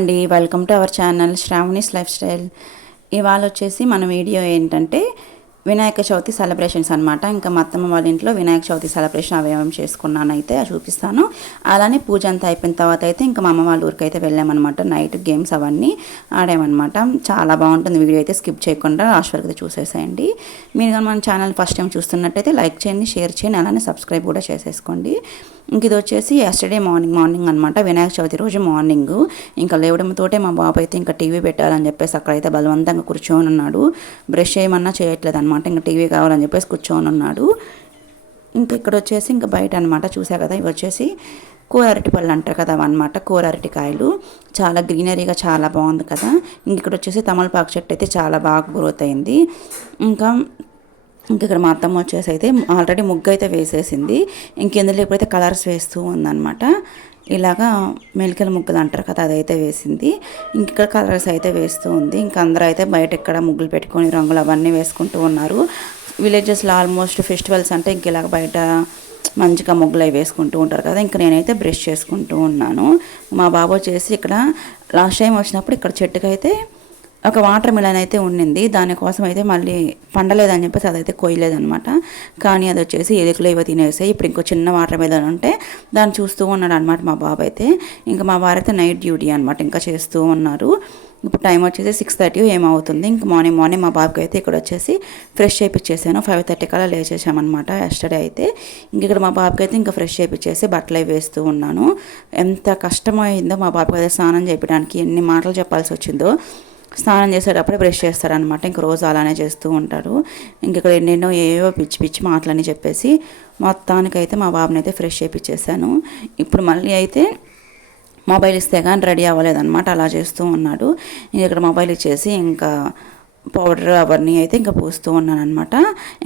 అండి. Welcome to our channel Sravani's lifestyle ఇవాళ వచ్చేసి మన వీడియో ఏంటంటే వినాయక చవితి సెలబ్రేషన్స్ అనమాట ఇంకా మా అత్తమ్మ వాళ్ళ ఇంట్లో వినాయక చవితి సెలబ్రేషన్ అవయవం చేసుకున్నాను అయితే అది చూపిస్తాను. అలానే పూజ అంతా అయిపోయిన తర్వాత అయితే ఇంకా మా అమ్మ వాళ్ళ ఊరికి అయితే వెళ్ళామన్నమాట. నైట్ గేమ్స్ అవన్నీ ఆడామన్నమాట. చాలా బాగుంటుంది. వీడియో అయితే స్కిప్ చేయకుండా లాస్ట్ వరకు అయితే చూసేసేయండి. మీరు కానీ మన ఛానల్ ఫస్ట్ టైం చూస్తున్నట్టయితే లైక్ చేయండి షేర్ చేయండి అలానే సబ్స్క్రైబ్ కూడా చేసేసుకోండి. ఇంక ఇది వచ్చేసి ఎస్టర్డే మార్నింగ్ మార్నింగ్ అనమాట వినాయక చవితి రోజు మార్నింగ్ ఇంకా లేవడంతోటే మా బాబు అయితే ఇంకా టీవీ పెట్టాలని చెప్పేసి అక్కడైతే బలవంతంగా కూర్చొని ఉన్నాడు. బ్రష్ ఏమన్నా చేయట్లేదు అనమాట ఇంకా టీవీ కావాలని చెప్పేసి కూర్చొని ఉన్నాడు. ఇంకా ఇక్కడ వచ్చేసి ఇంకా బయట అనమాట చూసా కదా ఇవి వచ్చేసి కూర అరటి పళ్ళు అంటారు కదా అనమాట కూర అరటికాయలు చాలా గ్రీనరీగా చాలా బాగుంది కదా. ఇంక ఇక్కడ వచ్చేసి తమలపాకు చెట్టు అయితే చాలా బాగా గ్రోత్ అయింది. ఇంకా ఇంక ఇక్కడ మా అత్తమ్మ వచ్చేసి అయితే ఆల్రెడీ ముగ్గు అయితే వేసేసింది. ఇంకెందులో ఎప్పుడైతే కలర్స్ వేస్తూ ఉందన్నమాట. ఇలాగా మెలికల ముగ్గులు అంటారు కదా అదైతే వేసింది. ఇంక ఇక్కడ కలర్స్ అయితే వేస్తూ ఉంది. ఇంకా అందరూ అయితే బయట ఇక్కడ ముగ్గులు పెట్టుకొని రంగులు అవన్నీ వేసుకుంటూ ఉన్నారు. విలేజెస్లో ఆల్మోస్ట్ ఫెస్టివల్స్ అంటే ఇంక ఇలాగ బయట మంచిగా ముగ్గులు అవి వేసుకుంటూ ఉంటారు కదా ఇంకా నేనైతే బ్రష్ చేసుకుంటూ ఉన్నాను. మా బాబు వచ్చేసి ఇక్కడ లాస్ట్ టైం వచ్చినప్పుడు ఇక్కడ చెట్టుకైతే ఒక వాటర్ మిలన్ అయితే ఉండింది. దానికోసం అయితే మళ్ళీ పండలేదని చెప్పేసి అదైతే కొయ్యలేదనమాట కానీ అది వచ్చేసి ఎలుకలు ఇవి తినేసాయి ఇప్పుడు ఇంకో చిన్న వాటర్ మిలన్ ఉంటే దాన్ని చూస్తూ ఉన్నాడు అనమాట మా బాబు అయితే. ఇంకా మా వారు అయితే నైట్ డ్యూటీ అనమాట ఇంకా చేస్తూ ఉన్నారు. ఇప్పుడు టైం వచ్చేసి సిక్స్ థర్టీ ఏమవుతుంది ఇంక మార్నింగ్ మార్నింగ్ మా బాబుకి అయితే ఇక్కడ వచ్చేసి ఫ్రెష్ చేయించేసాను ఫైవ్ థర్టీ కల్లా లేచేసామన్నమాట ఎస్టర్డే అయితే. ఇంక ఇక్కడ మా బాబుకి అయితే ఇంకా ఫ్రెష్ చేయించేసి బట్టలు అవి వేస్తూ ఉన్నాను. ఎంత కష్టమైందో మా బాబుకి అయితే స్నానం చేయడానికి ఎన్ని మాటలు చెప్పాల్సి వచ్చిందో. స్నానం చేసేటప్పుడే బ్రష్ చేస్తారనమాట ఇంక రోజు అలానే చేస్తూ ఉంటారు. ఇంక ఇక్కడ ఎన్నెన్నో ఏవో పిచ్చి పిచ్చి మాటలని చెప్పేసి మొత్తానికైతే మా బాబుని అయితే ఫ్రెష్ చేయించేసాను ఇప్పుడు మళ్ళీ అయితే మొబైల్ ఇస్తే కానీ రెడీ అవ్వలేదన్నమాట. అలా చేస్తూ ఉన్నాడు. ఇంక ఇక్కడ మొబైల్ ఇచ్చేసి ఇంకా పౌడర్ అవన్నీ అయితే ఇంకా పూస్తూ ఉన్నాను అనమాట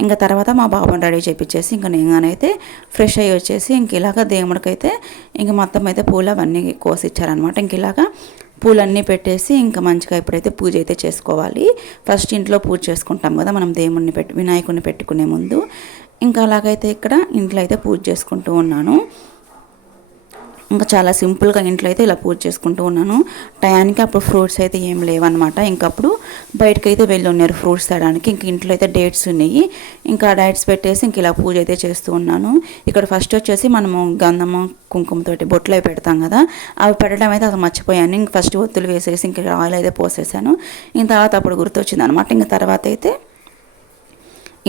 ఇంకా తర్వాత మా బాబుని రెడీ చేయించేసి ఇంకా నేనైతే ఫ్రెష్ అయ్యి వచ్చేసి ఇంక ఇలాగ దేవుడికైతే ఇంక మొత్తం అయితే పూలు అవన్నీ కోసి ఇచ్చారనమాట ఇంక ఇలాగా పూలన్నీ పెట్టేసి ఇంకా మంచిగా ఇప్పుడైతే పూజ అయితే చేసుకోవాలి. ఫస్ట్ ఇంట్లో పూజ చేసుకుంటాం కదా మనం దేవుణ్ణి పెట్టి వినాయకుడిని పెట్టుకునే ముందు. ఇంకా అలాగైతే ఇక్కడ ఇంట్లో అయితే పూజ చేసుకుంటూ ఉన్నాను. ఇంకా చాలా సింపుల్గా ఇంట్లో అయితే ఇలా పూజ చేసుకుంటూ ఉన్నాను. టయానికి అప్పుడు ఫ్రూట్స్ అయితే ఏం లేవన్నమాట. ఇంకప్పుడు బయటకు అయితే వెళ్ళి ఉన్నారు ఫ్రూట్స్ తేడానికి. ఇంక ఇంట్లో అయితే డేట్స్ ఉన్నాయి. ఇంకా డేట్స్ పెట్టేసి ఇంక ఇలా పూజ అయితే చేస్తూ ఉన్నాను. ఇక్కడ ఫస్ట్ వచ్చేసి మనము గంధము కుంకుమతోటి బొట్లు అవి పెడతాం కదా అవి పెట్టడం అయితే అసలు మర్చిపోయాను. ఇంక ఫస్ట్ ఒత్తులు వేసేసి ఇంక ఆయిల్ అయితే పోసేసాను. ఇంక తర్వాత అప్పుడు గుర్తొచ్చింది అనమాట ఇంక తర్వాత అయితే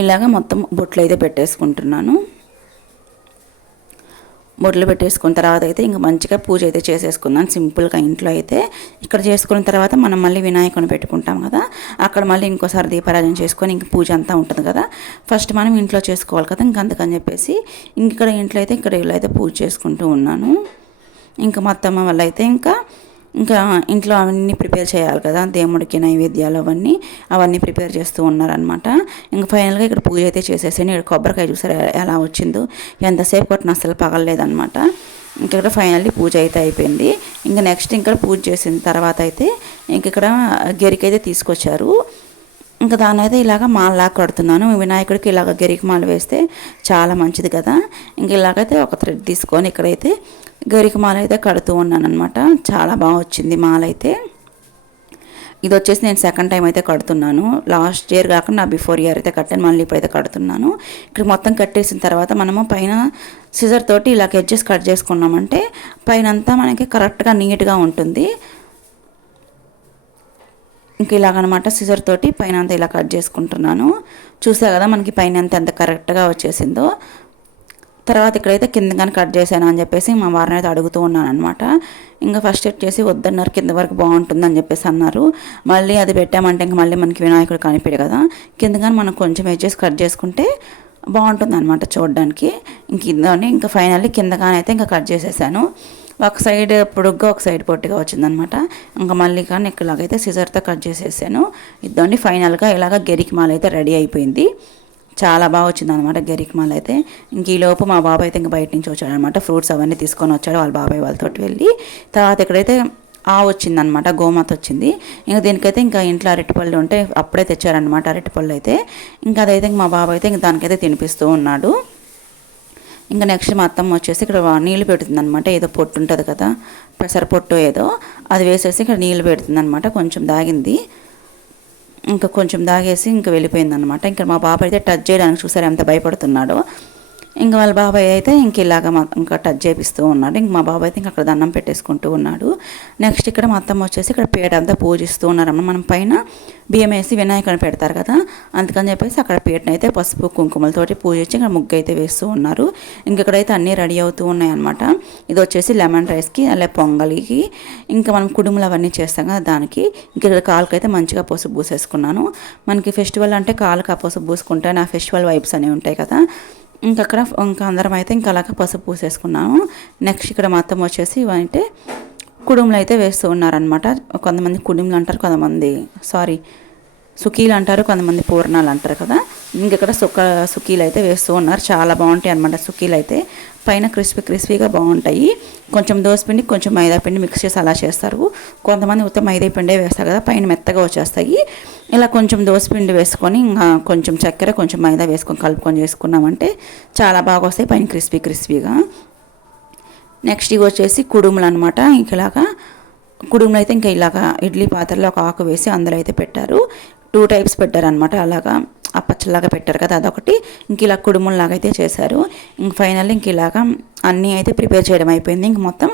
ఇలాగ మొత్తం బొట్లు అయితే పెట్టేసుకుంటున్నాను. బొట్లు పెట్టేసుకున్న తర్వాత అయితే ఇంకా మంచిగా పూజ అయితే చేసేసుకున్నాను సింపుల్గా ఇంట్లో అయితే. ఇక్కడ చేసుకున్న తర్వాత మనం మళ్ళీ వినాయకుని పెట్టుకుంటాం కదా. అక్కడ మళ్ళీ ఇంకోసారి దీపారాధన చేసుకొని ఇంక పూజ అంతా ఉంటుంది కదా. ఫస్ట్ మనం ఇంట్లో చేసుకోవాలి కదా ఇంక అందుకని చెప్పేసి ఇంక ఇక్కడ ఇంట్లో అయితే ఇక్కడ ఇలా అయితే పూజ చేసుకుంటూ ఉన్నాను. ఇంకా మా అత్తమ్మ వల్ల అయితే ఇంకా ఇంకా ఇంట్లో అవన్నీ ప్రిపేర్ చేయాలి కదా దేవుడికి నైవేద్యాలు అవన్నీ అవన్నీ ప్రిపేర్ చేస్తూ ఉన్నారనమాట ఇంకా ఫైనల్గా ఇక్కడ పూజ అయితే చేసేసాను ఇక్కడ కొబ్బరికాయ చూసారు ఎలా వచ్చిందో? ఎంతసేపు కొట్టిన అసలు పగలలేదనమాట ఇంక ఇక్కడ ఫైనల్లీ పూజ అయితే అయిపోయింది. ఇంకా నెక్స్ట్ ఇంకా పూజ చేసిన తర్వాత అయితే ఇంక ఇక్కడ గెరికైతే తీసుకొచ్చారు. ఇంకా దాని అయితే ఇలాగ మాలలా కడుతున్నాను. వినాయకుడికి ఇలాగ గెరికి మాల వేస్తే చాలా మంచిది కదా. ఇంక ఇలాగైతే ఒక థ్రెడ్ తీసుకొని ఇక్కడైతే గరికి మాల అయితే కడుతూ ఉన్నాను అనమాట చాలా బాగా వచ్చింది మాల అయితే ఇది వచ్చేసి నేను సెకండ్ టైం అయితే కడుతున్నాను. లాస్ట్ ఇయర్ కాకుండా బిఫోర్ ఇయర్ అయితే కట్టాను. మళ్ళీ ఇప్పుడైతే కడుతున్నాను. ఇక్కడ మొత్తం కట్టేసిన తర్వాత మనము పైన సిజర్ తోటి ఇలా ఎడ్జెస్ కట్ చేసుకున్నామంటే పైన అంతా మనకి కరెక్ట్గా నీట్గా ఉంటుంది. ఇంక ఇలాగనమాట సిజర్ తోటి పైన అంతా ఇలా కట్ చేసుకుంటున్నాను. చూసా కదా మనకి పైన అంతా ఎంత కరెక్ట్గా వచ్చేసిందో. తర్వాత ఇక్కడైతే కింద కానీ కట్ చేశాను అని చెప్పేసి మా వారిని అయితే అడుగుతూ ఉన్నాను అనమాట ఇంకా ఫస్ట్ వచ్చేసి వద్దన్నారు కింద వరకు బాగుంటుందని చెప్పేసి అన్నారు. మళ్ళీ అది పెట్టామంటే ఇంకా మళ్ళీ మనకి వినాయకుడు కనిపించడు కదా. కింద కానీ మనం కొంచెం ఎడ్జెస్ కట్ చేసుకుంటే బాగుంటుంది అనమాట చూడడానికి. ఇంక ఇదని ఇంకా ఫైనల్లీ కింద కానీ అయితే ఇంకా కట్ చేసేసాను. ఒక సైడ్ పొడుగ్గా ఒక సైడ్ పొట్టిగా వచ్చిందనమాట. ఇంకా మళ్ళీ కానీ ఇక్కడలాగైతే సిజర్తో కట్ చేసేసాను. ఇద్దండి ఫైనల్గా ఇలాగ గెరికి మాల అయితే రెడీ అయిపోయింది. చాలా బాగా వచ్చింది అనమాట గెరికి మాల అయితే. ఇంక ఈలోపు మా బాబాయ్ అయితే ఇంకా బయట నుంచి వచ్చాడనమాట. ఫ్రూట్స్ అవన్నీ తీసుకొని వచ్చాడు వాళ్ళ బాబాయ్ వాళ్ళతో వెళ్ళి. తర్వాత ఇక్కడైతే ఆ వచ్చిందనమాట గోమాత వచ్చింది. ఇంకా దీనికైతే ఇంకా ఇంట్లో అరటిపళ్ళు ఉంటే అప్పుడే తెచ్చారనమాట అరటిపళ్ళు అయితే. ఇంకా అదైతే ఇంక మా బాబాయ్ అయితే ఇంక దానికైతే తినిపిస్తూ ఉన్నాడు. ఇంకా నెక్స్ట్ మా అత్తమ్మ వచ్చేసి ఇక్కడ నీళ్ళు నీళ్ళు పెడుతుంది అనమాట ఏదో పొట్టు ఉంటుంది కదా. పెసర పొట్టు ఏదో. అది వేసేసి ఇక్కడ నీళ్ళు పెడుతుంది అనమాట కొంచెం దాగింది. ఇంకా కొంచెం దాగేసి ఇంకా వెళ్ళిపోయింది అనమాట ఇంకా మా బాబాయ్ అయితే టచ్ చేయడానికి చూసారు ఎంత భయపడుతున్నాడో. ఇంకా వాళ్ళ బాబాయ్ అయితే ఇంక ఇలాగ ఇంకా టచ్ చేపిస్తూ ఉన్నాడు. ఇంక మా బాబాయ్ అయితే ఇంకా అక్కడ దండం పెట్టేసుకుంటూ ఉన్నాడు. నెక్స్ట్ ఇక్కడ మా అత్తమ్మ వచ్చేసి ఇక్కడ పేడ అంతా పూజిస్తూ ఉన్నారమ్మ మనం పైన బియ్యం వేసి వినాయకుని పెడతారు కదా అందుకని చెప్పేసి అక్కడ పీటను అయితే పసుపు కుంకుమలతోటి పూజించి ఇక్కడ ముగ్గు అయితే వేస్తూ ఉన్నారు. ఇంక ఇక్కడైతే అన్నీ రెడీ అవుతూ ఉన్నాయన్నమాట. ఇది వచ్చేసి లెమన్ రైస్కి అలా పొంగలికి ఇంకా మనం కుడుములు అవన్నీ చేస్తాం కదా దానికి. ఇంక ఇక్కడ కాలుకైతే మంచిగా పసుపు పూసేసుకున్నాను. మనకి ఫెస్టివల్ అంటే కాలుకి ఆ పసుపు పూసుకుంటే నా ఫెస్టివల్ వైబ్స్ అనేవి ఉంటాయి కదా. ఇంకా అక్కడ ఇంకా అందరం అయితే ఇంకా అలాగ పసుపు పూసేసుకున్నాము. నెక్స్ట్ ఇక్కడ మా అత్తమ్మ వచ్చేసి ఇవంటే కుడుములు అయితే వేస్తూ ఉన్నారనమాట కొంతమంది కుడుములు అంటారు కొంతమంది సారీ సుకీలు అంటారు కొంతమంది పూర్ణాలు అంటారు కదా. ఇంకెక్కడ సుక్క సుక్కీలు అయితే వేస్తూ ఉన్నారు. చాలా బాగుంటాయి అనమాట సుక్కీలు అయితే పైన క్రిస్పీ క్రిస్పీగా బాగుంటాయి. కొంచెం దోసపిండి కొంచెం మైదా పిండి మిక్స్ చేసి అలా చేస్తారు. కొంతమంది ఉత్త మైదా పిండే వేస్తారు కదా పైన మెత్తగా వచ్చేస్తాయి. ఇలా కొంచెం దోసపిండి వేసుకొని ఇంకా కొంచెం చక్కెర కొంచెం మైదా వేసుకొని కలుపుకొని చేసుకున్నామంటే చాలా బాగా వస్తాయి. పైన క్రిస్పీ క్రిస్పీగా. నెక్స్ట్ ఇవి వచ్చేసి కుడుములు అనమాట ఇంకలాగా కుడుములు అయితే ఇంకా ఇలాగా ఇడ్లీ పాత్రలో ఒక ఆకు వేసి అందులో అయితే పెట్టారు. టూ టైప్స్ పెట్టారు అనమాట అలాగా. ఆ పచ్చలాగా పెట్టారు కదా అదొకటి. ఇంక ఇలా కుడుములాగా అయితే చేశారు. ఇంక ఫైనల్ ఇంక ఇలాగా అన్నీ అయితే ప్రిపేర్ చేయడం అయిపోయింది. ఇంక మొత్తం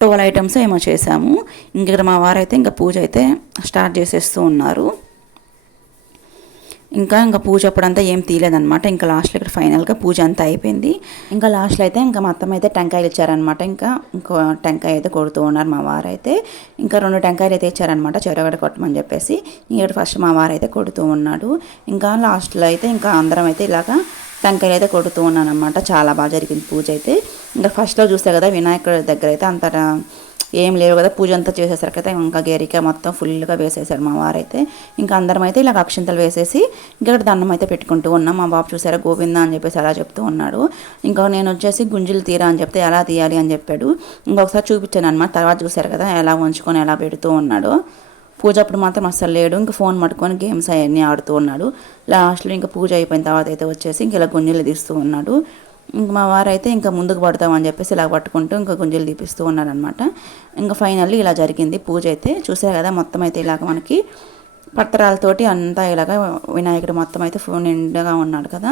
ట్వెల్వ్ ఐటమ్స్ ఏమో చేసాము ఇంక ఇక్కడ మా వారు అయితే ఇంకా పూజ అయితే స్టార్ట్ చేసేస్తూ ఉన్నారు. ఇంకా ఇంకా పూజ అప్పుడంతా ఏం తీయలేదన్నమాట. ఇంకా లాస్ట్లో ఇక్కడ ఫైనల్గా పూజ అంతా అయిపోయింది. ఇంకా లాస్ట్లో అయితే ఇంకా మా అత్తమ్మ అయితే టెంకాయలు ఇచ్చారనమాట ఇంకా ఇంకో టెంకాయ అయితే కొడుతూ ఉన్నారు మా వారు అయితే ఇంకా రెండు టెంకాయలు అయితే ఇచ్చారనమాట చెరగడ కొట్టమని చెప్పేసి. ఇక్కడ ఫస్ట్ మా వారు అయితే కొడుతూ ఉన్నాడు. ఇంకా లాస్ట్లో అయితే ఇంకా అందరం అయితే ఇలాగా టెంకాయలు అయితే కొడుతూ ఉన్నాను అనమాట చాలా బాగా జరిగింది పూజ అయితే. ఇంకా ఫస్ట్లో చూస్తే కదా వినాయకుడి దగ్గర అయితే అంతటా ఏం లేవు కదా పూజ అంతా చేసేసరికి అయితే ఇంకా గేరిక మొత్తం ఫుల్గా వేసేసారు మా వారైతే. ఇంకా అందరం అయితే ఇలా అక్షింతలు వేసేసి ఇంకా దండం అయితే పెట్టుకుంటూ ఉన్నాం. మా బాబు చూసారా గోవింద అని చెప్పేసి అలా చెప్తూ ఉన్నాడు. ఇంకా నేను వచ్చేసి గుంజులు తీరా అని చెప్తే ఎలా తీయాలి అని చెప్పాడు. ఇంకొకసారి చూపించాను అనమాట తర్వాత చూసారు కదా ఎలా ఉంచుకొని ఎలా పెడుతూ ఉన్నాడు. పూజ అప్పుడు మాత్రం అస్సలు లేడు. ఇంకా ఫోన్ పట్టుకొని గేమ్స్ అవన్నీ ఆడుతూ ఉన్నాడు. లాస్ట్లో ఇంకా పూజ అయిపోయిన తర్వాత అయితే వచ్చేసి ఇంకా ఇలా గుంజలు తీస్తూ ఉన్నాడు. ఇంక మా వారు అయితే ఇంకా ముందుకు పడతామని చెప్పేసి ఇలా పట్టుకుంటూ ఇంకా గుంజలు తీపిస్తూ ఉన్నారనమాట ఇంకా ఫైనల్లీ ఇలా జరిగింది. పూజ అయితే చూసారు కదా మొత్తం అయితే ఇలాగ మనకి పత్రాలతోటి అంతా ఇలాగ వినాయకుడు మొత్తం అయితే ఫోన్ నిండుగా ఉన్నాడు కదా.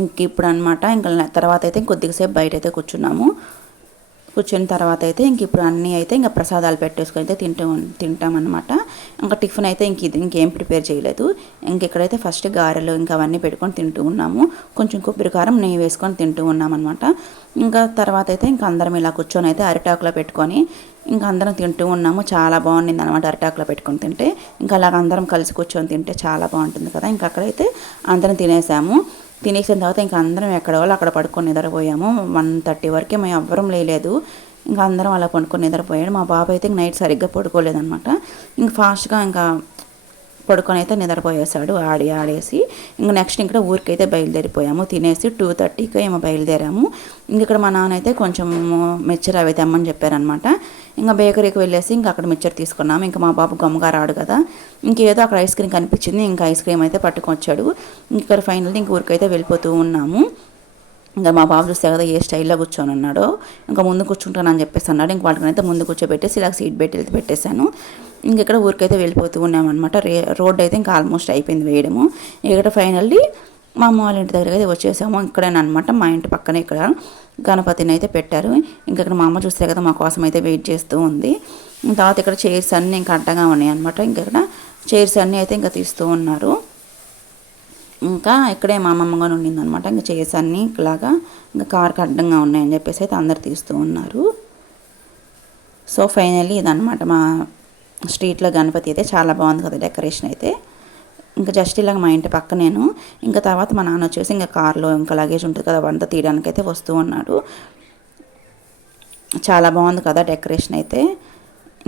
ఇంక ఇప్పుడు అనమాట ఇంకా తర్వాత అయితే కొద్దిసేపు బయట అయితే కూర్చున్నాము. కూర్చున్న తర్వాత అయితే ఇంక ఇప్పుడు అన్నీ అయితే ఇంకా ప్రసాదాలు పెట్టేసుకొని అయితే తింటూ తింటామన్నమాట. ఇంకా టిఫిన్ అయితే ఇంక ఇది ఇంకేం ప్రిపేర్ చేయలేదు. ఇంక ఇక్కడైతే ఫస్ట్ గారెలు ఇంకా అవన్నీ పెట్టుకొని తింటూ ఉన్నాము. కొంచెం కొబ్బరి కారం నెయ్యి వేసుకొని తింటూ ఉన్నామన్నమాట. ఇంకా తర్వాత అయితే ఇంకా అందరం ఇలా కూర్చొని అయితే అరిటాకులో పెట్టుకొని ఇంకా అందరం తింటూ ఉన్నాము. చాలా బాగుండింది అనమాట అరిటాకులో పెట్టుకొని తింటే. ఇంకా అలాగ అందరం కలిసి కూర్చొని తింటే చాలా బాగుంటుంది కదా. ఇంకా అక్కడైతే అందరం తినేసాము. తినేసిన తర్వాత ఇంకా అందరం ఎక్కడ వాళ్ళు అక్కడ పడుకొని నిద్రపోయాము. వన్ థర్టీ వరకే మేము ఎవ్వరం లేలేదు. ఇంకా అందరం అలా పడుకొని నిద్రపోయాడు. మా బాబు అయితే నైట్ సరిగ్గా పడుకోలేదనమాట ఇంకా ఫాస్ట్గా ఇంకా పడుకొని అయితే నిద్రపోయేసాడు. ఆడి ఆడేసి ఇంకా నెక్స్ట్ ఇక్కడ ఊరికైతే బయలుదేరిపోయాము. తినేసి టూ థర్టీకి ఏమో బయలుదేరాము. ఇంక ఇక్కడ మా నాన్న అయితే కొంచెం మిక్చర్ అవి తెమ్మని చెప్పారనమాట ఇంకా బేకరీకి వెళ్ళేసి ఇంకా అక్కడ మిక్చర్ తీసుకున్నాము. ఇంకా మా బాబు గమ్ముగా రాడు కదా ఇంకేదో అక్కడ ఐస్ క్రీమ్ కనిపించింది. ఇంకా ఐస్ క్రీమ్ అయితే పట్టుకొచ్చాడు. ఇక్కడ ఫైనల్ ఇంక ఊరికైతే వెళ్ళిపోతూ ఉన్నాము. ఇంకా మా బాబు చూస్తే కదా ఏ స్టైల్లో కూర్చొని ఉన్నాడో. ఇంకా ముందు కూర్చుంటానని చెప్పేసి అన్నాడు. ఇంక వాళ్ళకనైతే ముందు కూర్చోబెట్టేసి ఇలా సీట్ బెల్ట్ వెళ్తే పెట్టేశాను. ఇంకెక్కడ ఊరికైతే వెళ్ళిపోతూ ఉన్నామన్నమాట. రే రోడ్ అయితే ఇంకా ఆల్మోస్ట్ అయిపోయింది వేయడము. ఇక్కడ ఫైనల్లీ మా అమ్మ వాళ్ళ ఇంటి దగ్గర అయితే వచ్చేసాము. ఇక్కడేనమాట మా ఇంటి పక్కనే ఇక్కడ గణపతిని అయితే పెట్టారు. ఇంకా ఇక్కడ మా అమ్మ చూస్తే కదా మా కోసం అయితే వెయిట్ చేస్తూ ఉంది. తర్వాత ఇక్కడ చైర్స్ అన్నీ ఇంకా అడ్డగా ఉన్నాయి అనమాట ఇంకా ఇక్కడ చైర్స్ అన్నీ అయితే ఇంకా తీస్తూ ఉన్నారు. ఇంకా ఇక్కడే మా అమ్మమ్మ ఉండిందనమాట ఇంకా చైర్స్ అన్నీ ఇలాగా ఇంకా కార్కి అడ్డంగా ఉన్నాయని చెప్పేసి అయితే అందరు తీస్తూ ఉన్నారు. సో ఫైనల్లీ ఇదనమాట మా స్ట్రీట్లో గణపతి అయితే చాలా బాగుంది కదా డెకరేషన్ అయితే. ఇంకా జస్ట్ ఇలాగ మా ఇంటి పక్క నేను. ఇంకా తర్వాత మా నాన్న వచ్చేసి ఇంకా కార్లో ఇంకా లగేజ్ ఉంటుంది కదా వంట తీయడానికి అయితే వస్తూ ఉన్నాడు. చాలా బాగుంది కదా డెకరేషన్ అయితే.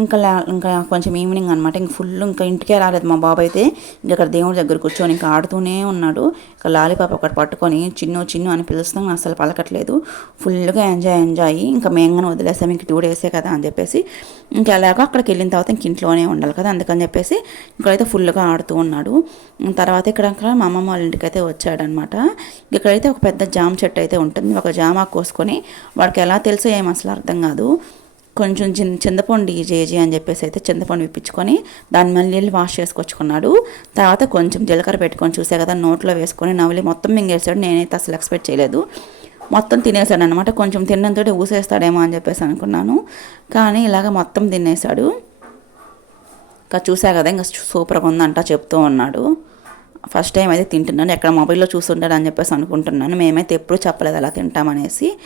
ఇంకా ఇంకా కొంచెం ఈవినింగ్ అనమాట ఇంక ఫుల్ ఇంకా ఇంటికే రాలేదు మా బాబు అయితే ఇంకా ఇక్కడ దేవుడి దగ్గర కూర్చొని ఇంకా ఆడుతూనే ఉన్నాడు. ఇంకా లాలీపాప్ ఒకటి పట్టుకొని చిన్ను చిన్ను అని పిలుస్తాం అసలు పలకట్లేదు. ఫుల్గా ఎంజాయ్ ఎంజాయ్ ఇంకా మేంగానే వదిలేసాం. ఇంక టూ డేసే కదా అని చెప్పేసి. ఇంకా ఎలాగో అక్కడికి వెళ్ళిన తర్వాత ఇంక ఇంట్లోనే ఉండాలి కదా అందుకని చెప్పేసి ఇక్కడైతే ఫుల్గా ఆడుతూ ఉన్నాడు. తర్వాత ఇక్కడ మా అమ్మమ్మ వాళ్ళ ఇంటికి అయితే వచ్చాడనమాట ఇక్కడైతే ఒక పెద్ద జామ చెట్టు అయితే ఉంటుంది. ఒక జామ కోసుకొని వాడికి ఎలా తెలుసో ఏం అసలు అర్థం కాదు. కొంచెం చిన్న చింతపండు జేజీ అని చెప్పేసి అయితే చింతపండు విప్పించుకొని దాని మళ్ళీ నీళ్ళు వాష్ చేసుకొచ్చుకున్నాడు. తర్వాత కొంచెం జీలకర్ర పెట్టుకొని చూసే కదా నోట్లో వేసుకొని నవ్వులి మొత్తం మింగేసాడు. నేనైతే అసలు ఎక్స్పెక్ట్ చేయలేదు. మొత్తం తినేసాడు అనమాట కొంచెం తిన్నంతో ఊసేస్తాడేమో అని చెప్పేసి అనుకున్నాను. కానీ ఇలాగ మొత్తం తినేసాడు. ఇంకా చూసా కదా ఇంకా సూపర్గా ఉందంట చెప్తూ ఉన్నాడు. ఫస్ట్ టైం అయితే తింటున్నాను. ఎక్కడ మొబైల్లో చూస్తుంటాడు అని చెప్పేసి అనుకుంటున్నాను. మేమైతే ఎప్పుడూ చెప్పలేదు అలా తింటామనేసి.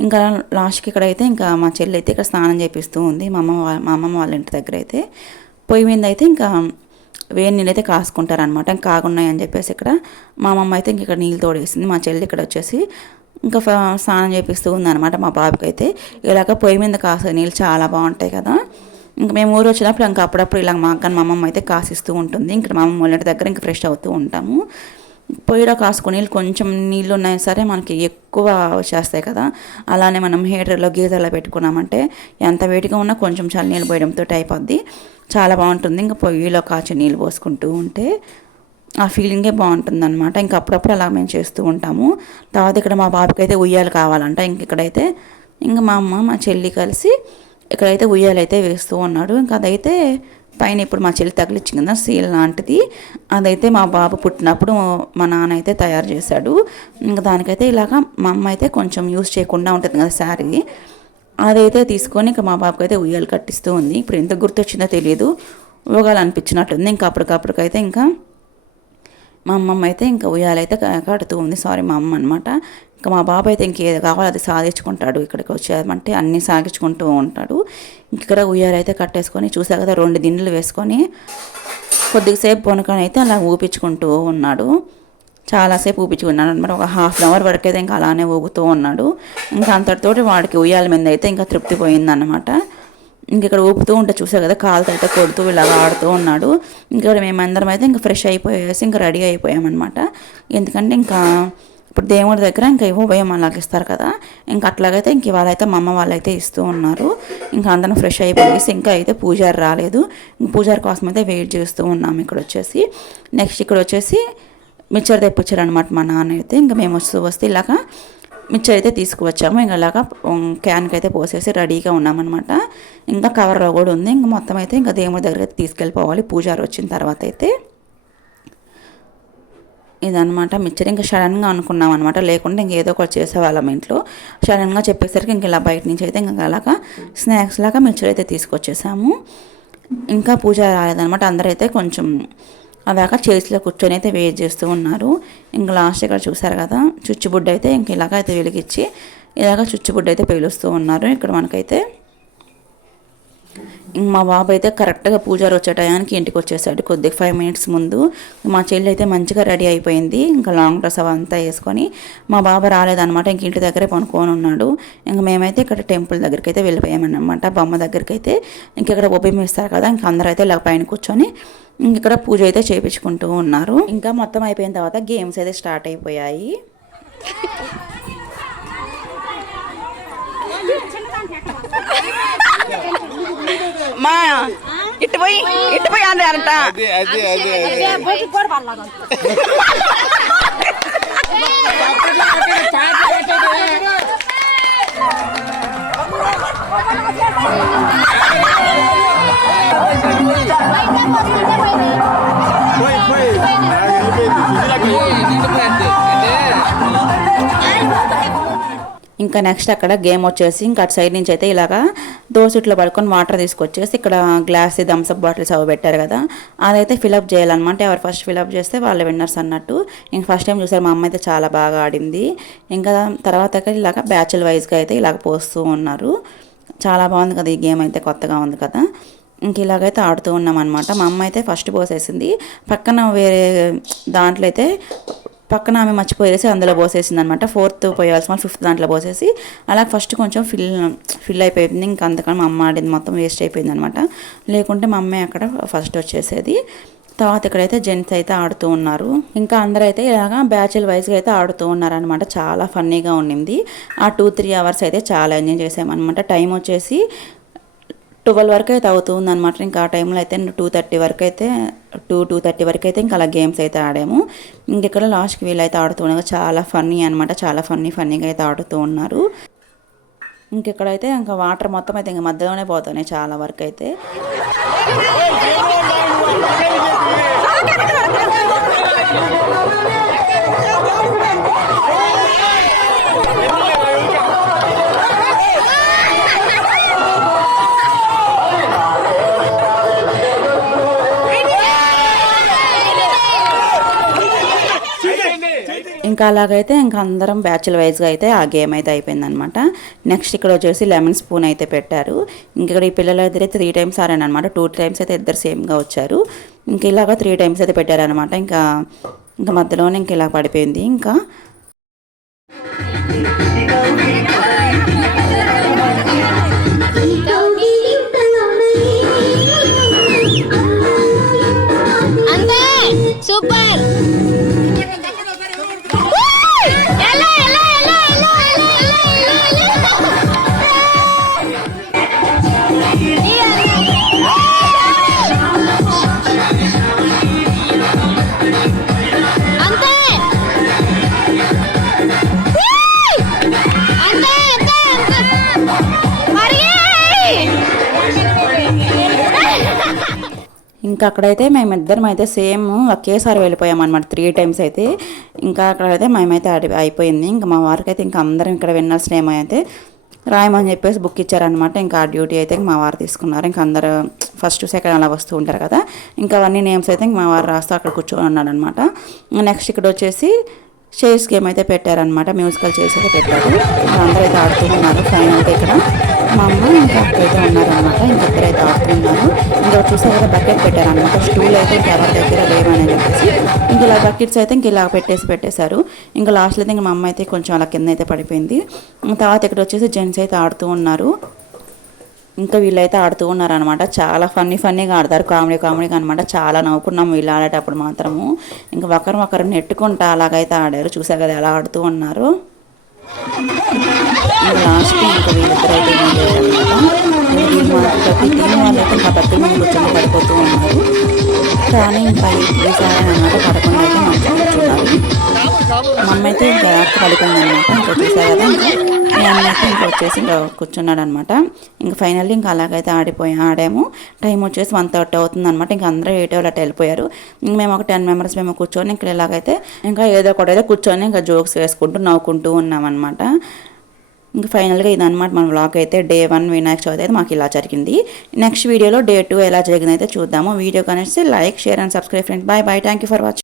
ఇంకా లాస్ట్కి ఇక్కడైతే ఇంకా మా చెల్లి అయితే ఇక్కడ స్నానం చేపిస్తూ ఉంది. మా అమ్మ వాళ్ళ- మా అమ్మమ్మ వాళ్ళ ఇంటి దగ్గర అయితే. పొయ్యి మీద అయితే ఇంకా వేడి నీళ్ళు అయితే కాసుకుంటారనమాట ఇంకా కాగున్నాయి అని చెప్పేసి ఇక్కడ మా అమ్మమ్మ అయితే ఇంక ఇక్కడ నీళ్ళు తోడేసింది. మా చెల్లి ఇక్కడ వచ్చేసి ఇంకా ఫ- స్నానం చేపిస్తూ ఉందన్నమాట మా బాబుకి అయితే ఇలాగ పొయ్యి మీద కాసే నీళ్ళు చాలా బాగుంటాయి కదా. ఇంకా మేము ఊరు వచ్చినప్పుడు ఇంకా అప్పుడప్పుడు ఇలా మా అక్కని మా అమ్మమ్మ అయితే కాసిస్తూ ఉంటుంది. ఇంకా మా అమ్మమ్మ వాళ్ళ దగ్గర ఇంకా ఫ్రెష్ అవుతూ ఉంటాము. పొయ్యిలో కాసుకుని నీళ్ళు కొంచెం నీళ్ళు ఉన్నాయి సరే మనకి ఎక్కువ వచ్చేస్తాయి కదా. అలానే మనం హీటర్లో గీజర్లో పెట్టుకున్నామంటే ఎంత వేడిగా ఉన్నా కొంచెం చాలా నీళ్ళు పోయడంతో అయిపోద్ది చాలా బాగుంటుంది. ఇంకా పొయ్యిలో కాచి నీళ్ళు పోసుకుంటూ ఉంటే ఆ ఫీలింగే బాగుంటుంది అనమాట ఇంకా అప్పుడప్పుడు అలా మేము చేస్తూ ఉంటాము. తర్వాత ఇక్కడ మా బాబుకి అయితే ఉయ్యాలు కావాలంట. ఇంక ఇక్కడైతే ఇంకా మా అమ్మ మా చెల్లి కలిసి ఇక్కడైతే ఉయ్యాలు అయితే వేస్తూ ఉన్నాడు ఇంకా అదైతే పైన ఇప్పుడు మా చెల్లి తగిలిచ్చింది కదా సీల్ లాంటిది. అదైతే మా బాబు పుట్టినప్పుడు మా నాన్న అయితే తయారు చేశాడు. ఇంకా దానికైతే ఇలాగా మా అమ్మ అయితే కొంచెం యూస్ చేయకుండా ఉంటుంది కదా శారీ. అదైతే తీసుకొని ఇంకా మా బాబుకి అయితే ఉయ్యాలు కట్టిస్తూ ఉంది. ఇప్పుడు ఎంత గుర్తొచ్చిందో తెలియదు. ఊగాలు అనిపించినట్టుంది ఇంకా అప్పటికప్పటికైతే ఇంకా మా అమ్మమ్మ అయితే ఇంకా ఉయ్యాలైతే కడుతూ ఉంది. సారీ మా అమ్మ అనమాట ఇంకా మా బాబు అయితే ఇంకేది కావాలో అది సాధించుకుంటాడు ఇక్కడికి వచ్చామంటే అన్నీ సాగించుకుంటూ ఉంటాడు. ఇక్కడ ఉయ్యాలైతే కట్టేసుకొని చూసా కదా రెండు దిండ్లు వేసుకొని కొద్దిసేపు పొనుకొని అయితే అలా ఊపించుకుంటూ ఉన్నాడు. చాలాసేపు ఊపించుకున్నాడు అనమాట. ఒక హాఫ్ అన్ అవర్ వరకు అయితే ఇంకా అలానే ఊగుతూ ఉన్నాడు. ఇంకా అంతటితోటి వాడికి ఉయ్యాల మీద అయితే ఇంకా తృప్తి పోయిందన్నమాట ఇంక ఇక్కడ ఊపుతూ ఉంటే చూసా కదా కాలుతో అయితే కొడుతూ ఇలాగ ఆడుతూ ఉన్నాడు. ఇంకా మేమందరం అయితే ఇంకా ఫ్రెష్ అయిపోయేసి ఇంకా రెడీ అయిపోయామన్నమాట ఎందుకంటే ఇంకా ఇప్పుడు దేవుడి దగ్గర ఇంకా ఏవో భయం అలాగే ఇస్తారు కదా. ఇంకా అట్లాగైతే ఇంక ఇవాళ అయితే మా అమ్మ వాళ్ళు అయితే ఇస్తూ ఉన్నారు. ఇంకా అందరం ఫ్రెష్ అయిపోయేసి ఇంకా అయితే పూజారి రాలేదు. ఇంక పూజారి కోసం అయితే వెయిట్ చేస్తూ ఉన్నాము ఇక్కడ వచ్చేసి. నెక్స్ట్ ఇక్కడ వచ్చేసి మిక్చర్ తెప్పించారు అనమాట మా నాన్న అయితే. ఇంకా మేము వస్తూ వస్తే ఇలాగా మిక్చర్ అయితే తీసుకువచ్చాము. ఇంకా ఇలాగ క్యాన్కి అయితే పోసేసి రెడీగా ఉన్నామన్నమాట. ఇంకా కవర్లో కూడా ఉంది. ఇంకా మొత్తం అయితే ఇంకా దేవుడి దగ్గర అయితే తీసుకెళ్ళిపోవాలి పూజారి వచ్చిన తర్వాత అయితే. ఇదనమాట మిక్చర్ ఇంకా సడన్గా అనుకున్నాం అనమాట లేకుంటే ఇంకేదో ఒకటి చేసేవాళ్ళం ఇంట్లో. సడన్గా చెప్పేసరికి ఇంక ఇలా బయట నుంచి అయితే ఇంకా అలాగా స్నాక్స్ లాగా మిక్చర్ అయితే తీసుకొచ్చేసాము. ఇంకా పూజ రాలేదనమాట అందరూ అయితే కొంచెం అదాక చేతిలో కూర్చొని అయితే వెయిట్ చేస్తూ ఉన్నారు. ఇంకా లాస్ట్ ఇక్కడ చూసారు కదా చుచ్చుబుడ్డ అయితే ఇంక ఇలాగ అయితే వెలిగించి ఇలాగ చుచ్చుబుడ్డ అయితే పేలుస్తూ ఉన్నారు. ఇక్కడ మనకైతే మా బాబు అయితే కరెక్ట్గా పూజారి వచ్చే టయానికి ఇంటికి వచ్చేసాడు కొద్దిగా ఫైవ్ మినిట్స్ ముందు మా చెల్లి అయితే మంచిగా రెడీ అయిపోయింది. ఇంకా లాంగ్ డ్రెస్ అవంతా వేసుకొని మా బాబు రాలేదన్నమాట. ఇంక ఇంటి దగ్గరే పనుకొని ఉన్నాడు. ఇంక మేమైతే ఇక్కడ టెంపుల్ దగ్గరికి అయితే వెళ్ళిపోయామన్నమాట. బొమ్మ దగ్గరికి అయితే ఇంక ఇక్కడ ఒబ్బిం ఇస్తారు కదా ఇంక అందరూ అయితే ఇలా పైన కూర్చొని ఇక్కడ పూజ అయితే చేయించుకుంటూ ఉన్నారు. ఇంకా మొత్తం అయిపోయిన తర్వాత గేమ్స్ అయితే స్టార్ట్ అయిపోయాయి. మా ఇటు పోయి ఇటు పోయి అన్నారంట అది అది అది అది పోయి పోయి ఇంకా నెక్స్ట్ అక్కడ గేమ్ వచ్చేసి ఇంకా అటు సైడ్ నుంచి అయితే ఇలాగా దోసిట్లో పడుకొని వాటర్ తీసుకొచ్చేసి ఇక్కడ గ్లాస్ థమ్స్అప్ బాటిల్స్ అవి పెట్టారు కదా. అదైతే ఫిలప్ చేయాలన్నమాట. ఎవరు ఫస్ట్ ఫిలప్ చేస్తే వాళ్ళు విన్నర్స్ అన్నట్టు. ఇంక ఫస్ట్ టైం చూసారు మా అమ్మ అయితే చాలా బాగా ఆడింది. ఇంకా తర్వాత ఇలాగ బ్యాచుల్ వైజ్గా అయితే ఇలాగ పోస్తూ ఉన్నారు. చాలా బాగుంది కదా ఈ గేమ్ అయితే కొత్తగా ఉంది కదా. ఇంక ఇలాగైతే ఆడుతూ ఉన్నాం అనమాట మా అమ్మ అయితే ఫస్ట్ పోసేసింది. పక్కన వేరే దాంట్లో అయితే పక్కన ఆమె మర్చిపోయేసి అందులో పోసేసింది అనమాట ఫోర్త్ పోయాల్సిన వాళ్ళు ఫిఫ్త్ దాంట్లో పోసేసి అలా ఫస్ట్ కొంచెం ఫిల్ ఫిల్ అయిపోయింది. ఇంకా అందుకని మా అమ్మ ఆడింది మొత్తం వేస్ట్ అయిపోయింది అనమాట లేకుంటే మా అమ్మాయి అక్కడ ఫస్ట్ వచ్చేసేది. తర్వాత ఇక్కడైతే జెంట్స్ అయితే ఆడుతూ ఉన్నారు. ఇంకా అందరూ అయితే ఇలాగా బ్యాచుల వైజ్గా అయితే ఆడుతూ ఉన్నారనమాట. చాలా ఫన్నీగా ఉండింది. ఆ టూ త్రీ అవర్స్ అయితే చాలా ఎంజాయ్ చేసామన్నమాట టైం వచ్చేసి ట్వెల్వ్ వరకు అయితే అవుతుంది అనమాట ఇంకా ఆ టైంలో అయితే టూ థర్టీ వరకు అయితే టూ టూ థర్టీ వరకు అయితే ఇంకా అలా గేమ్స్ అయితే ఆడాము ఇంకెక్కడ లాస్ట్కి వీళ్ళైతే ఆడుతూ ఉన్నారు చాలా ఫన్నీ అనమాట చాలా ఫన్నీ ఫన్నీగా అయితే ఆడుతూ ఉన్నారు ఇంకెక్కడైతే ఇంకా వాటర్ మొత్తం అయితే ఇంకా మధ్యలోనే పోతున్నాయి చాలా వరకు అయితే ఇంకా అలాగైతే ఇంకా అందరం బ్యాచుల వైజ్గా అయితే ఆ గేమ్ అయితే అయిపోయిందనమాట. నెక్స్ట్ ఇక్కడ వచ్చేసి లెమన్ స్పూన్ అయితే పెట్టారు. ఇంక ఇక్కడ ఈ పిల్లలు అయితే త్రీ టైమ్స్ ఆడాను టూ టైమ్స్ అయితే ఇద్దరు సేమ్గా వచ్చారు. ఇంక ఇలాగ త్రీ టైమ్స్ అయితే పెట్టారనమాట. ఇంకా ఇంకా మధ్యలోనే ఇంక ఇలా పడిపోయింది. ఇంకా ఇంకా అక్కడైతే మేమిద్దరం అయితే సేమ్ ఒకేసారి వెళ్ళిపోయాం అనమాట త్రీ టైమ్స్ అయితే ఇంకా అక్కడైతే మేమైతే అయిపోయింది. ఇంకా మా వారికి అయితే ఇంకా అందరం ఇక్కడ విన్నర్స్ నేమ్ అయితే రాయమని చెప్పేసి బుక్ ఇచ్చారనమాట ఇంకా ఆ డ్యూటీ అయితే మా వారు తీసుకున్నారు. ఇంకా అందరు ఫస్ట్ సెకండ్ అలా వస్తూ ఉంటారు కదా. ఇంకా అవన్నీ నేమ్స్ అయితే ఇంక మా వారు రాస్తూ అక్కడ కూర్చొని ఉన్నాడు అనమాట నెక్స్ట్ ఇక్కడ వచ్చేసి షేర్స్ గేమ్ అయితే పెట్టారనమాట మ్యూజికల్ చైర్స్ అయితే పెట్టారు. అందరూ అయితే ఆడుతూ ఉన్నారు. ఫైనల్గా ఇక్కడ. మా అమ్మ ఇంకా అక్కడైతే ఉన్నారనమాట ఇంకా ఇద్దరైతే ఆడుతున్నారు ఇంకా చూసారు కదా బకెట్ పెట్టారనమాట స్టూల్ అయితే ఇంకా ఎవరి దగ్గర లేవని చెప్పేసి. ఇంకా ఇలా బకెట్స్ అయితే ఇంక ఇలా పెట్టేసి పెట్టేశారు. ఇంకా లాస్ట్లో అయితే ఇంకా మా అమ్మ అయితే కొంచెం అలా కింద అయితే పడిపోయింది. తర్వాత ఇక్కడ వచ్చేసి జెంట్స్ అయితే ఆడుతూ ఉన్నారు. ఇంకా వీళ్ళైతే ఆడుతూ ఉన్నారనమాట చాలా ఫన్నీ ఫన్నీగా ఆడతారు. కామెడీ కామెడీగా అనమాట చాలా నవ్వుకున్నాం వీళ్ళు ఆడేటప్పుడు మాత్రము. ఇంకా ఒకరు ఒకరు నెట్టుకుంటా అలాగైతే ఆడారు. చూసారు కదా ఎలా ఆడుతూ ఉన్నారు. లాస్ట్ ఇంకా వీళ్ళిద్దరు అయితే ఏం ప్రతి టీం వాళ్ళైతే పక్కన కూర్చొని పడిపోతూ ఉన్నారు కానీ ఇంకా ఈసారి అన్నమాట పడకుండా అయితే మంచిగా చూడాలి మమ్మ అయితే ఇంకా పడిపోయింది అనమాట ఇంకా చూసారు కదా ఇంకా ఇంకా వచ్చేసి ఇంకా కూర్చున్నాడు అనమాట ఇంకా ఫైనల్లీ ఇంకా అలాగైతే ఆడిపోయి ఆడాము. టైం వచ్చేసి వన్ థర్టీ అవుతుంది అనమాట ఇంకా అందరూ ఎయిట్ అలా వెళ్ళిపోయారు. ఇంక మేము ఒక టెన్ మెంబర్స్ మేము కూర్చొని ఇక్కడ ఇలాగైతే ఇంకా ఏదో ఒకటి అయితే కూర్చొని ఇంకా జోక్స్ వేసుకుంటూ నవ్వుకుంటూ ఉన్నామన్నమాట. ఇంకా ఫైనల్గా ఇదనమాట మన వ్లాగ్ అయితే. డే వన్ వినాయక చవితి అయితే మాకు ఇలా జరిగింది. నెక్స్ట్ వీడియోలో డే టూ ఎలా జరిగింది అయితే చూద్దాము. Video కనేసి like share and subscribe friends. Bye bye. Thank you for watching